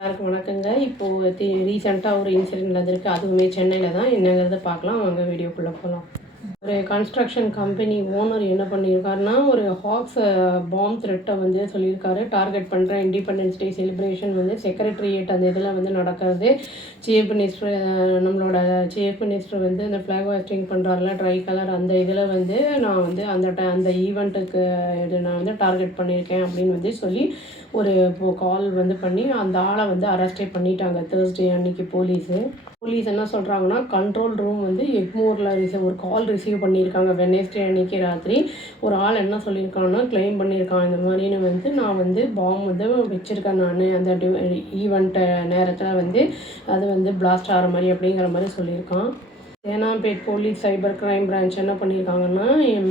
எல்லாருக்கும் வணக்கங்க. இப்போது ரீசெண்டாக ஒரு இன்சிடென்ட் நடந்திருக்கு. அதுவுமே சென்னையில் தான். என்னங்கிறத பார்க்கலாம். வாங்க வீடியோக்குள்ளே போகலாம். ஒரு கன்ஸ்ட்ரக்ஷன் கம்பெனி ஓனர் என்ன பண்ணியிருக்காருன்னா, ஒரு ஹாக்ஸ் பாம் த்ரெட்டை வந்து சொல்லியிருக்காரு. டார்கெட் பண்ணுறேன் இண்டிபெண்டன்ஸ் டே செலிப்ரேஷன் வந்து செக்ரட்டரியேட் அந்த இதில் வந்து நடக்கிறது. சீஃப் மினிஸ்டர் நம்மளோட சீஃப் மினிஸ்டர் வந்து அந்த ஃப்ளாக் ஹாஸ்டிங் பண்ணுறாருல ட்ரை கலர் அந்த இதில் வந்து நான் வந்து அந்த ஈவெண்ட்டுக்கு இது நான் வந்து டார்கெட் பண்ணியிருக்கேன் அப்படின்னு வந்து சொல்லி ஒரு கால் வந்து பண்ணி அந்த ஆளை வந்து அரெஸ்டே பண்ணிட்டாங்க தேர்ஸ்டே அன்னைக்கு போலீஸு. போலீஸ் என்ன சொல்கிறாங்கன்னா, கண்ட்ரோல் ரூம் வந்து எக்மோரில் ஒரு கால் ரிசீவ் பண்ணியிருக்காங்க வெட்னஸ்டே அன்னைக்கு ராத்திரி. ஒரு ஆள் என்ன சொல்லியிருக்காங்கன்னா, கிளைம் பண்ணியிருக்கான் இந்த மாதிரின்னு வந்து நான் வந்து பாம் வந்து வச்சுருக்கேன் நான் அந்த ஈவெண்ட்டு நேரத்தில் வந்து அது வந்து பிளாஸ்ட் ஆகிற மாதிரி அப்படிங்கிற மாதிரி சொல்லியிருக்கான். Teynampet police cyber crime branch என்ன பண்ணியிருக்காங்கன்னா,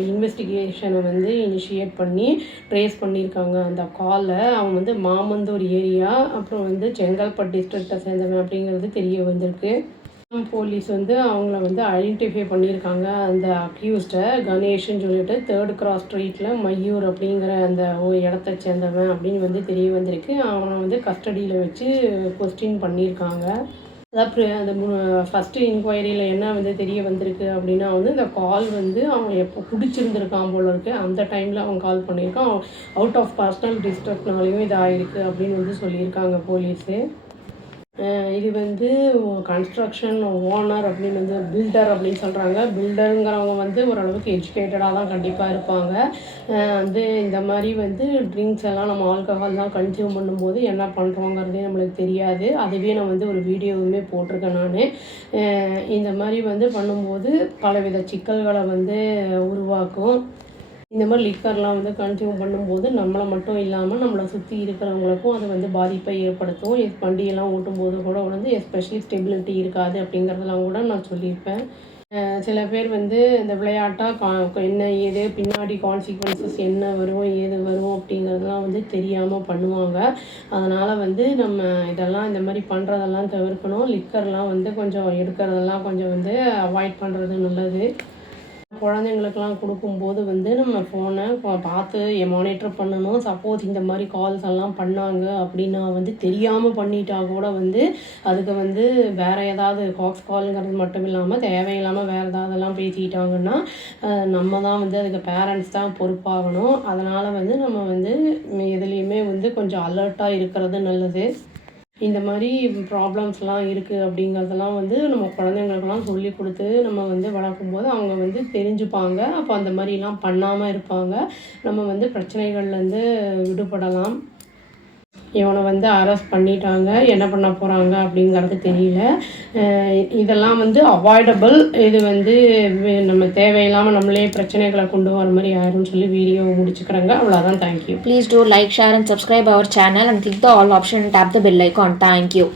இன்வெஸ்டிகேஷனை வந்து இனிஷியேட் பண்ணி ட்ரேஸ் பண்ணியிருக்காங்க அந்த காலை. அவன் வந்து மாமந்தூர் ஏரியா அப்புறம் வந்து செங்கல்பட்டு டிஸ்ட்ரிக்டை சேர்ந்தவன் அப்படிங்கிறது தெரிய வந்திருக்கு. போலீஸ் வந்து அவங்கள வந்து ஐடென்டிஃபை பண்ணியிருக்காங்க. அந்த அக்யூஸ்டை கணேஷ்ன்னு சொல்லிட்டு 3rd Cross ஸ்ட்ரீட்டில் மையூர் அப்படிங்கிற அந்த இடத்த சேர்ந்தவன் அப்படின்னு வந்து தெரிய வந்திருக்கு. அவனை வந்து கஸ்டடியில் வச்சு கொஸ்டின் பண்ணியிருக்காங்க. அதான் அந்த ஃபஸ்ட்டு இன்கொயரியில் என்ன வந்து தெரிய வந்திருக்கு அப்படின்னா வந்து இந்த கால் வந்து அவன் எப்போ குடிச்சிருந்துருக்கான் போல இருக்கு. அந்த டைமில் அவன் கால் பண்ணியிருக்கான். அவுட் ஆஃப் பர்சனல் டிஸ்ட்ரக்ட்னாலையும் இது ஆகிருக்கு அப்படின்னு வந்து சொல்லியிருக்காங்க போலீஸு. இது வந்து கன்ஸ்ட்ரக்ஷன் ஓனர் அப்படின்னு வந்து பில்டர் அப்படின்னு சொல்கிறாங்க. பில்டருங்கிறவங்க வந்து ஓரளவுக்கு எஜுகேட்டடாக தான் கண்டிப்பாக இருப்பாங்க. வந்து இந்த மாதிரி வந்து ட்ரிங்க்ஸ் எல்லாம் நம்ம ஆல்கஹால் தான் கன்சியூம் பண்ணும்போது என்ன பண்ணுறோங்கிறதே நம்மளுக்கு தெரியாது. அதுவே நான் வந்து ஒரு வீடியோவுமே போட்டிருக்கேன் நான். இந்த மாதிரி வந்து பண்ணும்போது பலவித சிக்கல்களை வந்து உருவாக்கும். இந்த மாதிரி லிக்கர்லாம் வந்து கன்சியூம் பண்ணும்போது நம்மளை மட்டும் இல்லாமல் நம்மளை சுற்றி இருக்கிறவங்களுக்கும் அது வந்து பாதிப்பை ஏற்படுத்தும். வண்டியெல்லாம் ஓட்டும்போது கூட வந்து எஸ்பெஷலி ஸ்டெபிலிட்டி இருக்காது அப்படிங்கிறதெல்லாம் கூட நான் சொல்லியிருப்பேன். சில பேர் வந்து இந்த விளையாட்டாக என்ன ஏது பின்னாடி கான்சிக்வன்சஸ் என்ன வரும் ஏது வரும் அப்படிங்கிறதெல்லாம் வந்து தெரியாமல் பண்ணுவாங்க. அதனால் வந்து நம்ம இதெல்லாம் இந்த மாதிரி பண்ணுறதெல்லாம் தவிர்க்கணும். லிக்கர்லாம் வந்து கொஞ்சம் எடுக்கிறதெல்லாம் கொஞ்சம் வந்து அவாய்ட் பண்ணுறது நல்லது. குழந்தைங்களுக்கெல்லாம் கொடுக்கும்போது வந்து நம்ம ஃபோனை பார்த்து மானிட்டர் பண்ணணும். சப்போஸ் இந்த மாதிரி கால்ஸ் எல்லாம் பண்ணாங்க அப்படின்னா வந்து தெரியாமல் பண்ணிட்டா கூட வந்து அதுக்கு வந்து வேறு ஏதாவது காக்ஸ் காலுங்கிறது மட்டும் இல்லாமல் தேவையில்லாமல் வேறு ஏதாவதெல்லாம் பேசிக்கிட்டாங்கன்னா நம்ம தான் வந்து அதுக்கு பேரண்ட்ஸ் தான் பொறுப்பாகணும். அதனால் வந்து நம்ம வந்து எதுலேயுமே வந்து கொஞ்சம் அலர்ட்டாக இருக்கிறது நல்லது. இந்த மாதிரி ப்ராப்ளம்ஸ்லாம் இருக்குது அப்படிங்கிறதெல்லாம் வந்து நம்ம குழந்தைங்களுக்கெல்லாம் சொல்லி கொடுத்து நம்ம வந்து வளர்க்கும்போது அவங்க வந்து தெரிஞ்சுப்பாங்க. அப்போ அந்த மாதிரிலாம் பண்ணாமல் இருப்பாங்க. நம்ம வந்து பிரச்சனைகள்லேருந்து விடுபடலாம். இவனை வந்து அரெஸ்ட் பண்ணிட்டாங்க. என்ன பண்ண போகிறாங்க அப்படிங்கிறது தெரியல. இதெல்லாம் வந்து அவாய்டபிள். இது வந்து நம்ம தேவையில்லாமல் நம்மளே பிரச்சனைகளை கொண்டு வர மாதிரி ஆயிரும்னு சொல்லி வீடியோவை முடிச்சுக்கிறேங்க. அவ்வளோதான். Thank you. Please do like, share and subscribe our channel and click the all option and tap the bell icon. Thank you.